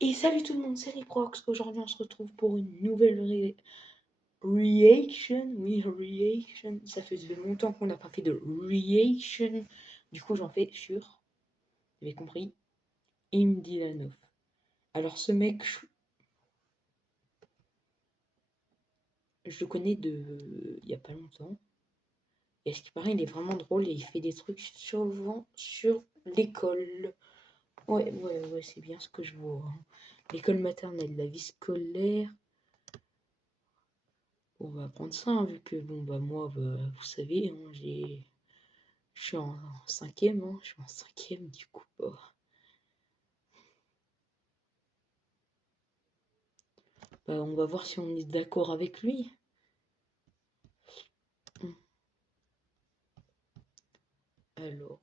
Et salut tout le monde, c'est Riprox. Aujourd'hui, on se retrouve pour une nouvelle reaction. Oui, reaction. Ça faisait longtemps qu'on n'a pas fait de reaction. Du coup, j'en fais sur, vous avez compris, Imdilanov. Alors, ce mec, je le connais il y a pas longtemps. Et ce qui paraît, il est vraiment drôle et il fait des trucs souvent sur l'école. Ouais, c'est bien ce que je vois. L'école maternelle, la vie scolaire. On va apprendre ça, hein, vu que bon bah moi, vous savez, hein, je suis en cinquième, hein, je suis en cinquième du coup. On va voir si on est d'accord avec lui. Alors,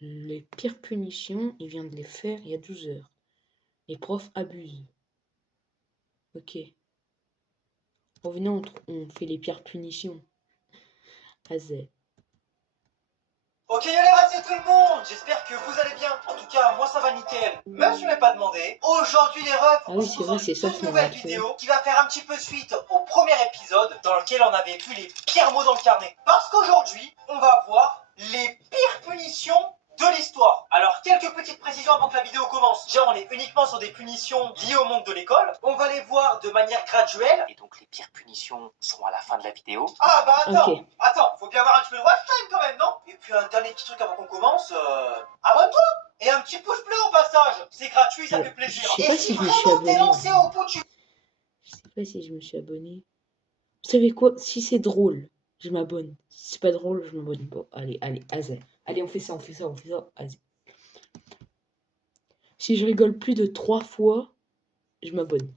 les pires punitions, il vient de les faire il y a 12 heures. Les profs abusent. Ok. Revenons, on fait les pires punitions. Azé. Ok, salut tout le monde, j'espère que vous allez bien. En tout cas, moi ça va nickel. Même je ne m'ai pas demandé. Aujourd'hui les refs, Ah oui, c'est vrai, c'est ça toute qui m'a nouvelle marqué. vidéo qui va faire un petit peu suite au premier épisode dans lequel on avait vu les pires mots dans le carnet. Parce qu'aujourd'hui, on va voir les pires punitions de l'histoire. Alors, quelques petites précisions avant que la vidéo commence. Déjà, on est uniquement sur des punitions liées au monde de l'école. On va les voir de manière graduelle. Et donc, les pires punitions seront à la fin de la vidéo. Ah bah attends, faut bien avoir un petit peu de watch time quand même, non? Et puis un dernier petit truc avant qu'on commence, abonne-toi. Et un petit pouce bleu au passage. C'est gratuit, ça fait plaisir. Je sais pas si je me suis abonné. Je sais pas si je me suis abonné. Vous savez quoi? Si c'est drôle, je m'abonne. Si c'est pas drôle, je m'abonne pas. Allez, Azé. Allez, on fait ça. Azé. Si je rigole plus de 3 fois, je m'abonne.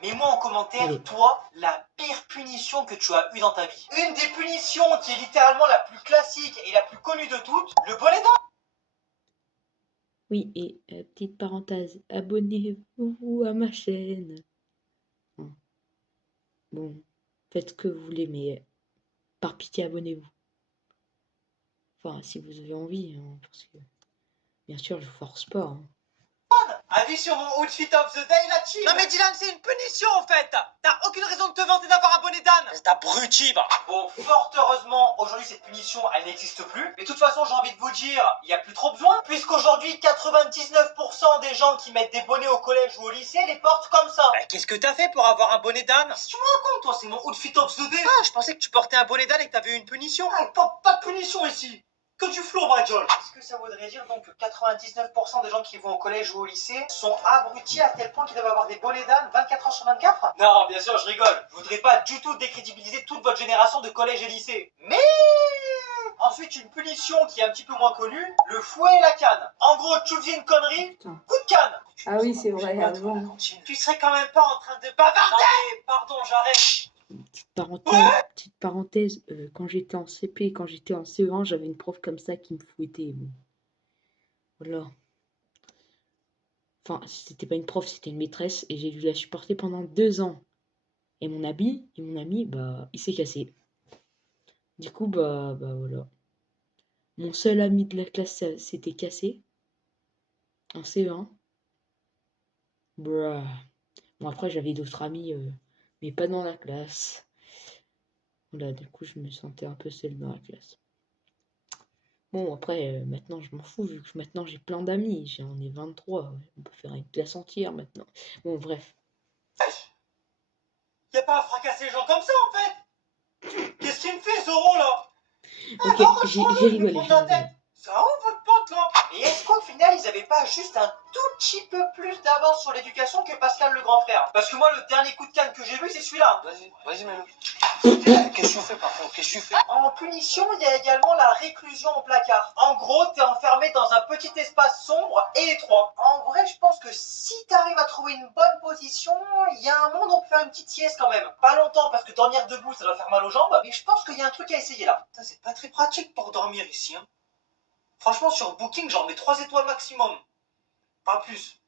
Mets-moi en commentaire, toi, la pire punition que tu as eue dans ta vie. Une des punitions qui est littéralement la plus classique et la plus connue de toutes, le bonnet d'âne. Oui, et petite parenthèse, abonnez-vous à ma chaîne. Bon, faites ce que vous voulez, mais par pitié, abonnez-vous. Enfin, si vous avez envie, hein, parce que bien sûr, je vous force pas. Hein. Avis sur mon outfit of the day, la team. Non mais Dylan, c'est une punition en fait. T'as aucune raison de te vanter d'avoir un bonnet d'âne. C'est abruti, bah. Bon, fort heureusement, aujourd'hui cette punition, elle n'existe plus. Mais de toute façon, j'ai envie de vous dire, il n'y a plus trop besoin. Puisqu'aujourd'hui, 99% des gens qui mettent des bonnets au collège ou au lycée les portent comme ça. Bah, qu'est-ce que t'as fait pour avoir un bonnet d'âne? Qu'est-ce que tu me racontes, toi? C'est mon outfit of the day. Ah, je pensais que tu portais un bonnet d'âne et que t'avais eu une punition. Ah, pas de punition ici. Que du flow, my John. Est-ce que ça voudrait dire donc que 99% des gens qui vont au collège ou au lycée sont abrutis à tel point qu'ils doivent avoir des bonnets d'âne 24 heures sur 24? Non, bien sûr, je rigole. Je voudrais pas du tout décrédibiliser toute votre génération de collège et lycée. Mais ensuite, une punition qui est un petit peu moins connue, le fouet et la canne. En gros, tu faisais une connerie, coup de canne. Ah oui, c'est vrai, avant. Tu serais quand même pas en train de bavarder. Non mais, pardon, j'arrête. Petite parenthèse, quand j'étais en CP, quand j'étais en CE1, j'avais une prof comme ça qui me fouettait. Bon. Voilà. Enfin, c'était pas une prof, c'était une maîtresse, et j'ai dû la supporter pendant 2 ans. Et mon ami, bah, il s'est cassé. Du coup, bah voilà. Mon seul ami de la classe s'était cassé en CE1. Bruh. Bon, après, j'avais d'autres amis, mais pas dans la classe. Voilà, du coup, je me sentais un peu seul dans la classe. Bon, après, maintenant, je m'en fous, vu que maintenant, j'ai plein d'amis. J'en ai 23. On peut faire une classe entière maintenant. Bon, bref. Y a pas à fracasser les gens comme ça, en fait. Qu'est-ce qu'il me fait, Zoro, là? Ok, j'ai rigolé. Ça va, votre pote, là? Et est-ce qu'au final, ils avaient pas juste un tout petit peu plus d'avance sur l'éducation que Pascal le grand frère? Parce que moi, le dernier coup de canne que j'ai vu, c'est celui-là. Vas-y, mets-le. Qu'est-ce que tu fais, par contre? Qu'est-ce que tu fais? En punition, il y a également la réclusion au placard. En gros, t'es enfermé dans un petit espace sombre et étroit. En vrai, je pense que si t'arrives à trouver une bonne position, il y a un monde où on peut faire une petite sieste quand même. Pas longtemps, parce que dormir debout, ça doit faire mal aux jambes. Mais je pense qu'il y a un truc à essayer là. Ça, c'est pas très pratique pour dormir ici, hein. Franchement, sur Booking, j'en mets 3 étoiles maximum. Pas plus.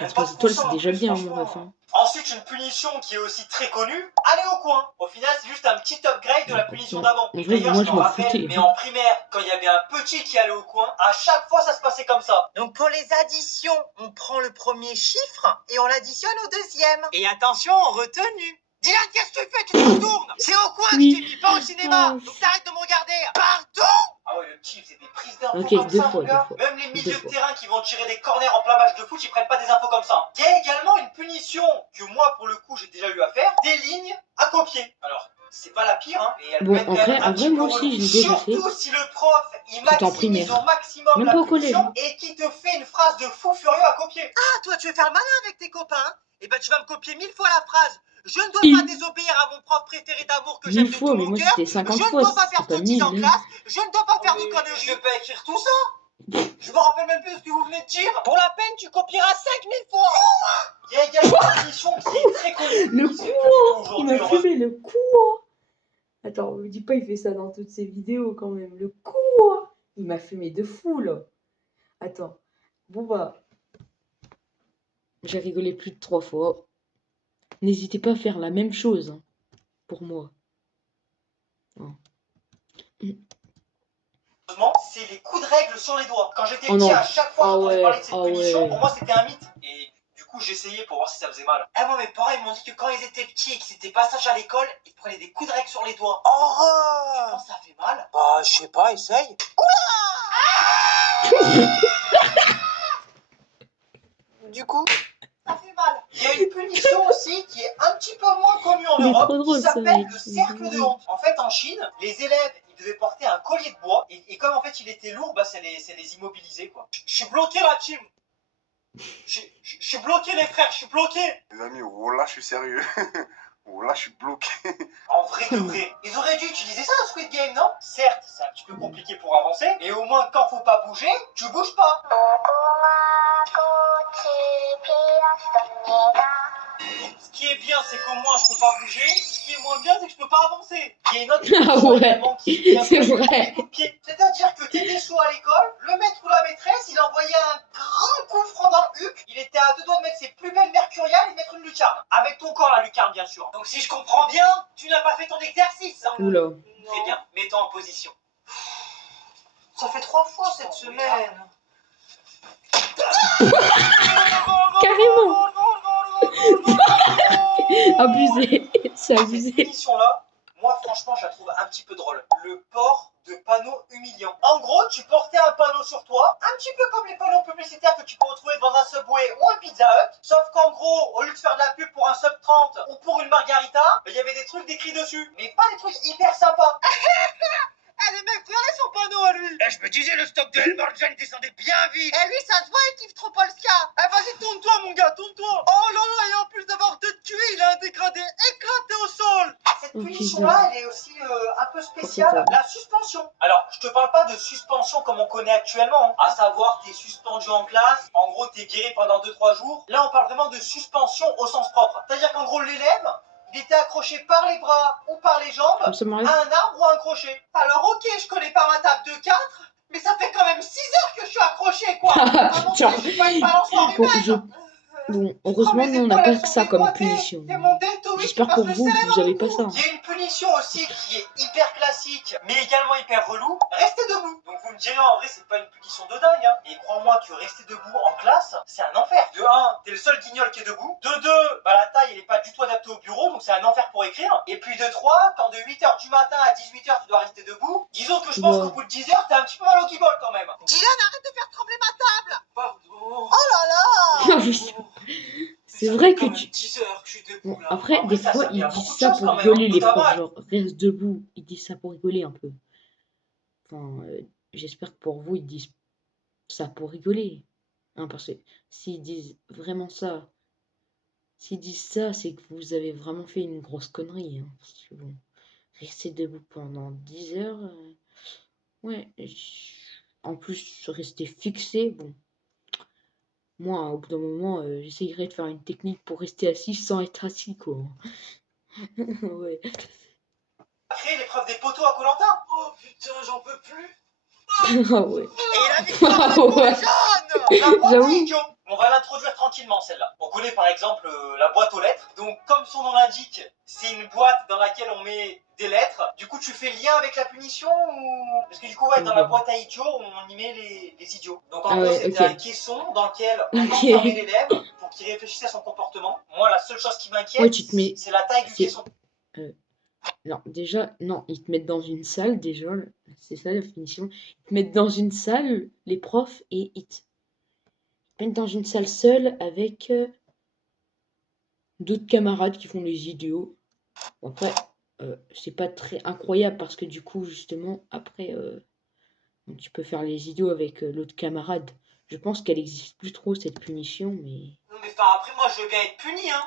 14 étoiles, c'est déjà bien, mon ref. Hein. Ensuite, une punition qui est aussi très connue, aller au coin. Au final, c'est juste un petit upgrade de la punition d'avant. D'ailleurs, moi, je m'en rappelle, mais en primaire, quand il y avait un petit qui allait au coin, à chaque fois, ça se passait comme ça. Donc, pour les additions, on prend le premier chiffre et on l'additionne au deuxième. Et attention, retenue. Dylan, qu'est-ce que tu fais? Tu te retournes. C'est au coin que je t'ai mis, pas au cinéma. Donc, t'arrêtes de me regarder. Pardon? Ah ouais, le petit, c'est des prises d'infos comme ça, mon gars. Même les milieux de terrain qui vont tirer des corners en plein match de foot, ils prennent pas des infos comme ça. Il y a également une punition que moi, pour le coup, j'ai déjà eu à faire. Des lignes à copier. Alors, c'est pas la pire, hein. Mais elle peut être quand même un petit peu relou. Surtout si le prof, il maximise au maximum la punition et qui te fait une phrase de fou furieux à copier. Ah, toi, tu veux faire le malin avec tes copains? Eh ben, tu vas me copier 1000 fois la phrase. Je ne dois pas désobéir à mon prof préféré d'amour que j'aime de tout mon cœur. Je ne dois pas faire sottise en classe. Je ne dois pas faire de conneries. Je vais pas écrire tout ça. Je me rappelle même plus de ce que vous venez de dire. Pour la peine, tu copieras 5000 fois. Il y a également une émission qui est très connue. Le coup, il m'a fumé le coup. Attends, me dis pas il fait ça dans toutes ses vidéos quand même. Le coup, il m'a fumé de fou là. Attends, bon bah, j'ai rigolé plus de 3 fois. N'hésitez pas à faire la même chose hein, pour moi. Oh. C'est les coups de règle sur les doigts. Quand j'étais petit, à chaque fois que je parlais de cette punition, pour moi c'était un mythe. Et du coup, j'essayais pour voir si ça faisait mal. Ah, moi, mes parents ils m'ont dit que quand ils étaient petits et qu'ils étaient pas sages à l'école, ils prenaient des coups de règle sur les doigts. Oh, tu penses que ça fait mal? Bah, je sais pas, essaye. Oula. Du coup, ça fait mal. Il y a une punition aussi qui est un petit peu moins connue en Europe, qui s'appelle le cercle de honte. En fait, en Chine, les élèves ils devaient porter un collier de bois et comme en fait il était lourd, bah c'est les immobiliser quoi. Je suis bloqué la team. Je suis bloqué les frères, je suis bloqué. Les amis, oh là je suis sérieux. Oh là je suis bloqué. En vrai de vrai, ils auraient dû utiliser ça dans Squid Game, non? Certes, c'est un petit peu compliqué pour avancer, mais au moins quand faut pas bouger, tu bouges pas. Ce qui est bien, c'est qu'au moins je peux pas bouger. Ce qui est moins bien, c'est que je peux pas avancer. Il y a une autre punition également qui est bien c'est vrai. C'est-à-dire que t'étais chaud à l'école, le maître ou la maîtresse, il envoyait un grand coup franc dans le huc. Il était à 2 doigts de mettre ses plus belles mercuriales et de mettre une lucarne. Avec ton corps, la lucarne, bien sûr. Donc si je comprends bien, tu n'as pas fait ton exercice. Hein. Oula. Très bien, mets-toi en position. Ça fait 3 fois cette semaine. Carrément. Abusé, c'est abusé. Cette émission-là, moi franchement, je la trouve un petit peu drôle. Le port de panneaux humiliants. En gros, tu portais un panneau sur toi, un petit peu comme les panneaux publicitaires que tu peux retrouver dans un Subway ou un Pizza Hut. Sauf qu'en gros, au lieu de faire de la pub pour un sub 30 ou pour une margarita, il y avait des trucs décrits dessus. Mais pas des trucs hyper sympas. Eh les mecs, regardez son panneau à lui. Eh, je me disais, le stock de Elmorgen descendait bien vite. Eh lui, ça se voit, il kiffe trop Polska. Eh vas-y, tourne-toi mon gars, tourne-toi. Oh là là, et en plus d'avoir te tué, il a un dégradé éclaté au sol. Cette punition-là, elle est aussi un peu spéciale. La suspension. Alors, je te parle pas de suspension comme on connaît actuellement. Hein. À savoir, t'es suspendu en classe. En gros, t'es guéri pendant 2-3 jours. Là, on parle vraiment de suspension au sens propre. C'est-à-dire qu'en gros, l'élève, il était accroché par les bras ou par les jambes à un arbre ou à un crochet. Alors ok, je connais pas ma table de 4, mais ça fait quand même 6 heures que je suis accroché quoi. Tiens. Je suis pas une balançoire humaine. Bon, heureusement, nous, on n'a pas que ça comme punition. J'espère pour vous que vous avez pas ça. Il y a une punition aussi qui est hyper classique, mais également hyper relou. Rester debout. Donc vous me direz, en vrai, c'est pas une punition de dingue. Hein. Et crois-moi que rester debout en classe, c'est un enfer. De 1, t'es le seul guignol qui est debout. De 2, bah la taille, elle est pas du tout adaptée au bureau, donc c'est un enfer pour écrire. Et puis de 3, quand de 8h du matin à 18h, tu dois rester debout. Disons que je pense qu'au bout de 10 heures, t'as un petit peu mal au keyboard quand même. Dylan, arrête de faire trembler ma table. Pardon. Oh là là. C'est vrai que tu... 10 heures que je suis debout, bon, là. après, des fois, ils disent ça pour rigoler, les profs. Genre, reste debout. Ils disent ça pour rigoler un peu. Enfin, j'espère que pour vous, ils disent ça pour rigoler. Hein, parce que s'ils disent vraiment ça, s'ils disent ça, c'est que vous avez vraiment fait une grosse connerie. Hein, parce que bon, rester debout pendant 10 heures... ouais. En plus, rester fixé, bon... Moi, au bout d'un moment, j'essayerai de faire une technique pour rester assis sans être assis, quoi. Ouais. Créer l'épreuve des poteaux à Koh-Lanta. Oh putain, j'en peux plus. Ah ouais. Et la victoire ouais. jaune. La J'avoue. On va l'introduire tranquillement celle-là. On connaît par exemple la boîte aux lettres. Donc comme son nom l'indique, c'est une boîte dans laquelle on met des lettres. Du coup tu fais lien avec la punition ou... Parce que du coup ouais, dans la boîte à idiots, on y met les idiots. Donc en gros c'était un caisson dans lequel on enfermait l'élève pour qu'il réfléchisse à son comportement. Moi la seule chose qui m'inquiète, c'est la taille du caisson. Non, déjà, non, ils te mettent dans une salle, déjà, c'est ça la finition. Ils te mettent dans une salle, les profs, et ils te mettent dans une salle seule avec d'autres camarades qui font les idiots. Après, c'est pas très incroyable parce que du coup, justement, après, tu peux faire les idiots avec l'autre camarade. Je pense qu'elle existe plus trop, cette punition, mais... Non mais enfin, après moi je veux bien être puni, hein.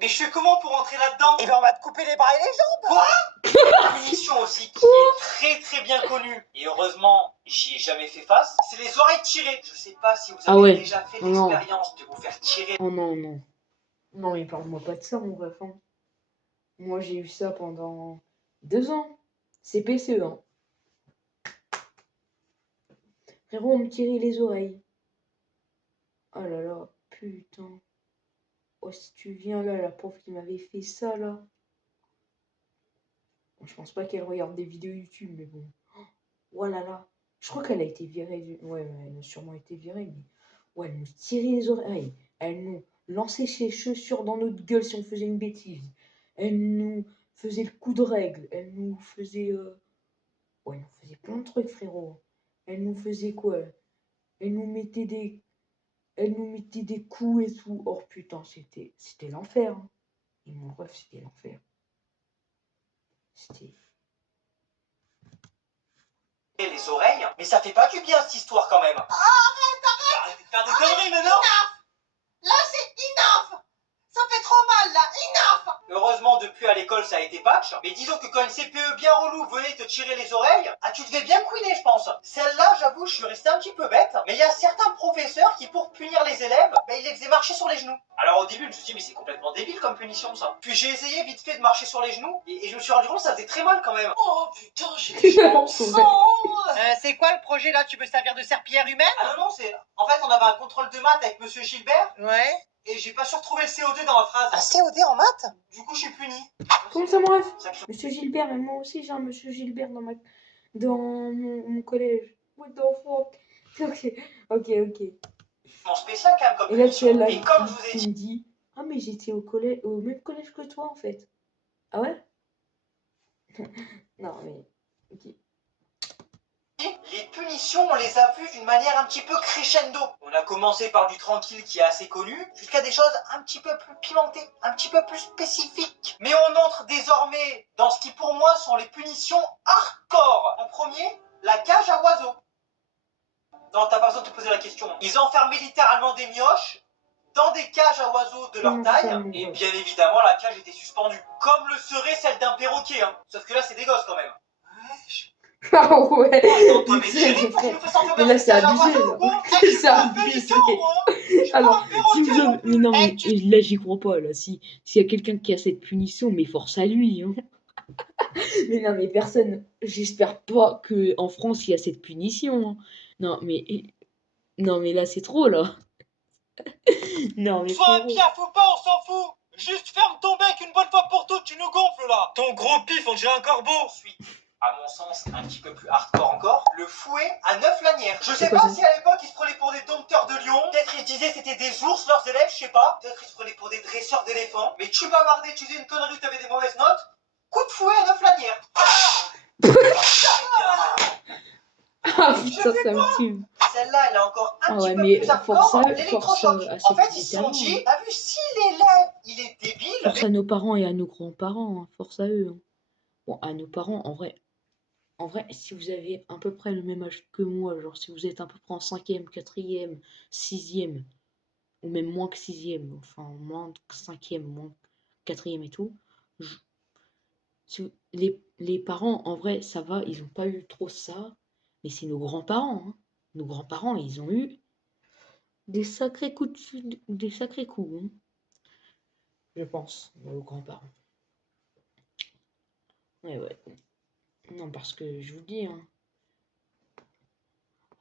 Mais je fais comment pour entrer là-dedans? Eh ben on va te couper les bras et les jambes. Quoi? Une punition aussi qui est très très bien connue, et heureusement j'y ai jamais fait face, c'est les oreilles tirées. Je sais pas si vous avez déjà fait l'expérience de vous faire tirer. Oh non, non. Non mais parle-moi pas de ça, mon ref. Hein. Moi j'ai eu ça pendant 2 ans. C'est PCE, hein. Frérot, on me tirait les oreilles. Oh là là, putain. Oh, si tu viens là, la prof qui m'avait fait ça là. Bon, je pense pas qu'elle regarde des vidéos YouTube, mais bon. Oh là là. Je crois qu'elle a été virée. Ouais, elle a sûrement été virée, mais. Ouais, elle nous tirait les oreilles. Elle nous lançait ses chaussures dans notre gueule si on faisait une bêtise. Elle nous faisait le coup de règle. Elle nous faisait. Ouais, elle nous faisait plein de trucs, frérot. Elle nous faisait quoi? Elle nous mettait des. Elle nous mettait des coups et tout. Oh putain, c'était l'enfer. Hein. Et mon ref, c'était l'enfer. C'était. Les oreilles, mais ça fait pas du bien cette histoire quand même. Arrête de faire des conneries maintenant. Là c'est enough. Ça fait trop mal là, enough. Heureusement depuis à l'école ça a été patch, mais disons que quand une CPE bien relou venait te tirer les oreilles, tu devais bien couiner je pense. Celle-là j'avoue je suis resté un petit peu bête, mais il y a certains professeurs qui pour punir les élèves, ils les faisaient marcher sur les genoux. Alors au début je me suis dit mais c'est complètement débile comme punition ça. Puis j'ai essayé vite fait de marcher sur les genoux, et je me suis rendu compte que ça faisait très mal quand même. Oh putain j'ai déjà mon sang. C'est quoi le projet là? Tu veux servir de serpillière humaine? Ah non, c'est... En fait, on avait un contrôle de maths avec Monsieur Gilbert. Ouais. Et j'ai pas su retrouver le CO2 dans ma phrase. Un COD en maths? Du coup, je suis puni. Comment ça, mon ref? Monsieur Gilbert, et moi aussi j'ai un Monsieur Gilbert dans mon collège. What the fuck? Ok. Mon spécial quand même comme et là, punition. là, Et comme je vous ai dit... me dit, ah mais j'étais au même collège que toi en fait. Ah ouais? Non mais... Ok. Les punitions, on les a vues d'une manière un petit peu crescendo. On a commencé par du tranquille qui est assez connu, jusqu'à des choses un petit peu plus pimentées, un petit peu plus spécifiques. Mais on entre désormais dans ce qui pour moi sont les punitions hardcore. En premier, la cage à oiseaux. Non, t'as pas besoin de te poser la question. Ils enfermaient littéralement des mioches dans des cages à oiseaux de leur taille, et bien évidemment la cage était suspendue. Comme le serait celle d'un perroquet, hein. Sauf que là c'est des gosses quand même. Ah ouais. Mais là c'est abusé. C'est abusé. Alors, si vous avez... Mais non, mais là j'y crois pas. Là, s'il y a quelqu'un qui a cette punition, mais force à lui. Hein. Mais non, mais personne. J'espère pas que en France il y a cette punition. Hein. Non, mais là c'est trop là. Non, mais. Sois un piaf ou pas, on s'en fout. Juste ferme ton bec une bonne fois pour toutes, tu nous gonfles là. Ton gros pif, on dirait un corbeau. Ensuite, à mon sens, un petit peu plus hardcore encore, le fouet à 9 lanières. Je sais pas si à l'époque ils se prenaient pour des dompteurs de lions, peut-être ils disaient c'était des ours leurs élèves, je sais pas, peut-être ils se prenaient pour des dresseurs d'éléphants, mais tu bavardais, tu disais une connerie, t'avais des mauvaises notes, coup de fouet à 9 lanières. Ah putain, ça me tue. Celle-là, elle est encore un petit peu plus hardcore, l'électrochoc. En fait, ils se sont dit, t'as vu, si l'élève, il est débile... Force à nos parents et à nos grands-parents, hein. Force à eux. Hein. Bon, à nos parents, en vrai, si vous avez à peu près le même âge que moi, genre si vous êtes à peu près en 5e, 4e, 6e, ou même moins que 6e, enfin moins que 5e, moins que 4e et tout, les parents, en vrai, ça va, ils n'ont pas eu trop ça, mais c'est nos grands-parents. Hein. Nos grands-parents, ils ont eu des sacrés coups des sacrés coups, hein, je pense, nos grands-parents. Ouais. Non, parce que je vous dis, hein.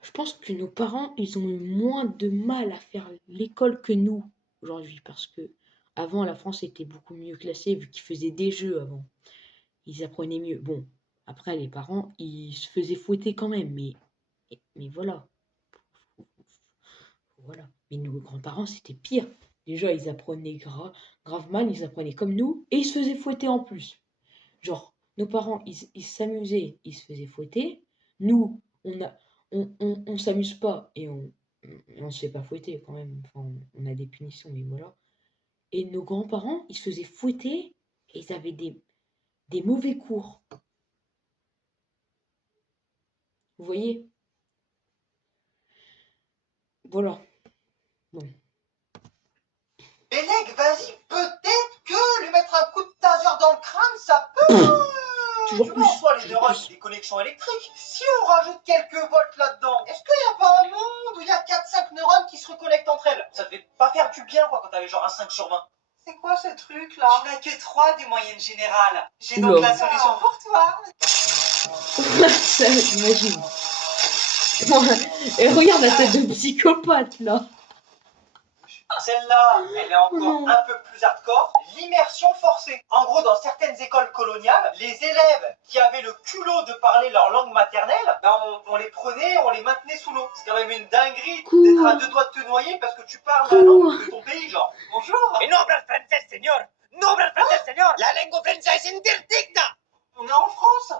Je pense que nos parents, ils ont eu moins de mal à faire l'école que nous aujourd'hui, parce que avant la France était beaucoup mieux classée vu qu'ils faisaient des jeux avant. Ils apprenaient mieux. Bon, après les parents, ils se faisaient fouetter quand même, mais voilà. Voilà. Mais nos grands-parents, c'était pire. Déjà, ils apprenaient grave mal, ils apprenaient comme nous, et ils se faisaient fouetter en plus. Genre, nos parents, ils s'amusaient, ils se faisaient fouetter. Nous, on s'amuse pas et on se fait pas fouetter quand même. Enfin, on a des punitions, mais voilà. Et nos grands-parents, ils se faisaient fouetter et ils avaient des mauvais cours. Vous voyez? Voilà. Bon. Bélec, vas-y, peut-être que lui mettre un coup de taser dans le crâne, ça peut. Toujours Tu vois, en plus. soi, les Toujours neurones, plus. c'est des connexions électriques. Si on rajoute quelques volts là-dedans, est-ce qu'il n'y a pas un monde où il y a 4-5 neurones qui se reconnectent entre elles? Ça devait pas faire du bien, quoi, quand t'avais genre un 5 sur 20. C'est quoi ce truc là? Tu n'as que 3 des moyennes générales. J'ai donc Oula. la solution pour toi. Ça, imagine. Et regarde la tête de psychopathe là. Celle-là, elle est encore Non. un peu plus hardcore. L'immersion forcée. En gros, dans certaines écoles coloniales, les élèves qui avaient le culot de parler leur langue maternelle, ben on les prenait, on les maintenait sous l'eau. C'est quand même une dinguerie d'être à 2 doigts de te noyer parce que tu parles la langue de ton pays, genre. Bonjour. Et noble français, señor. Noble français, señor. La lengua francesa es interdicta. On est en France.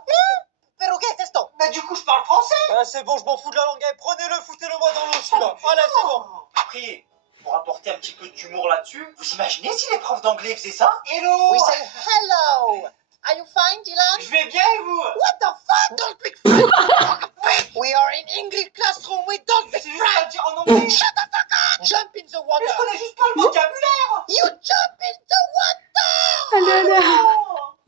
Pero qué es esto? Mais du coup, je parle français. Ah, c'est bon, je m'en fous de la langue. Eh, prenez-le, foutez-le-moi dans l'eau, celui-là. Allez, c'est bon. Après, pour apporter un petit peu d'humour là-dessus, vous imaginez si les profs d'anglais faisaient ça? Hello! We say hello. Are you fine, Dylan? Je vais bien et vous? What the fuck? Don't speak French. We are in English classroom. We don't C'est speak juste à French. dire en anglais. Shut the fuck up. Jump in the Mais je water. connais juste pas le vocabulaire. You jump in the water. Ah là là.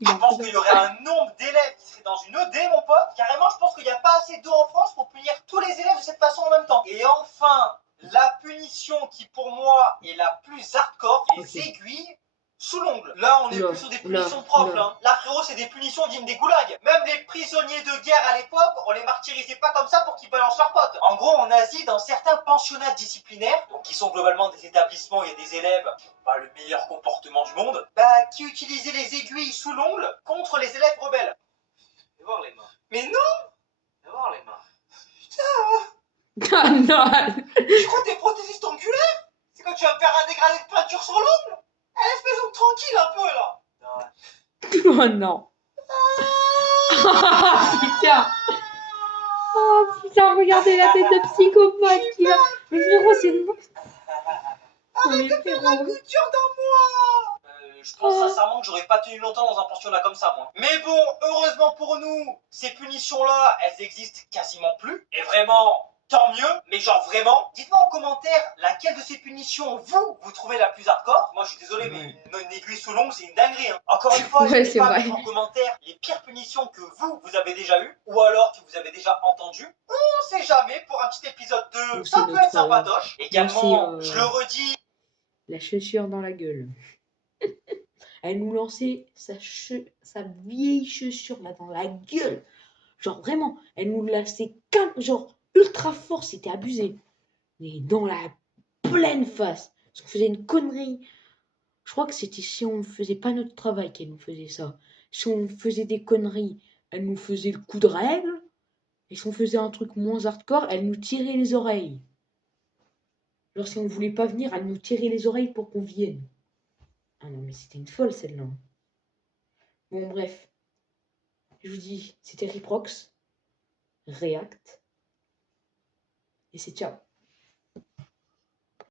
Je pense qu'il y aurait un nombre d'élèves qui seraient dans une ED, mon pote. Carrément, je pense qu'il n'y a pas assez d'eau en France pour punir tous les élèves de cette façon en même temps. Et enfin, la punition qui pour moi est la plus hardcore, les Ok. aiguilles sous l'ongle. Là, on est Oula, plus sur des oula, punitions de prof. oula. Hein. Là, frérot, c'est des punitions dignes des goulags. Même les prisonniers de guerre à l'époque, on les martyrisait pas comme ça pour qu'ils balancent leurs potes. En gros, en Asie, dans certains pensionnats disciplinaires, donc qui sont globalement des établissements et des élèves pas le meilleur comportement du monde, bah, qui utilisaient les aiguilles sous l'ongle contre les élèves rebelles. Fais voir les mains. Mais non! Fais voir les mains. Ah non. Tu crois que t'es prothésiste angulaire? C'est quand tu vas me faire un dégradé de peinture sur l'ongle? Laisse maison tranquille un peu là. Oh non. Ah putain. Oh putain, regardez la tête de psychopathe qui va. Mais frérot, c'est une. Arrête de faire la couture dans moi. Je pense sincèrement que j'aurais pas tenu longtemps dans un pensionnat comme ça, moi. Mais bon, heureusement pour nous, ces punitions-là, elles existent quasiment plus. Et vraiment, tant mieux. Mais genre vraiment, dites-moi en commentaire laquelle de ces punitions, vous trouvez la plus hardcore. Moi, je suis désolé, mais une aiguille sous l'ongle, c'est une dinguerie. Hein. Encore une fois, Ouais, n'hésitez c'est pas à vrai. mettre en commentaire les pires punitions que vous avez déjà eues. Ou alors que vous avez déjà entendues. On sait jamais, pour un petit épisode 2, Ou ça c'est peut notre, être sympatoche. Également, c'est, je le redis, La chaussure dans la gueule. Elle nous lançait sa vieille chaussure là dans la gueule. Genre vraiment, elle nous lançait genre ultra fort, c'était abusé. Mais dans la pleine face. Parce qu'on faisait une connerie. Je crois que c'était si on ne faisait pas notre travail qu'elle nous faisait ça. Si on faisait des conneries, elle nous faisait le coup de règle. Et si on faisait un truc moins hardcore, elle nous tirait les oreilles. Genre si on voulait pas venir, elle nous tirait les oreilles pour qu'on vienne. Ah non, mais c'était une folle celle-là. Bon, bref. Je vous dis, c'était Riprox, React. Et c'est ciao.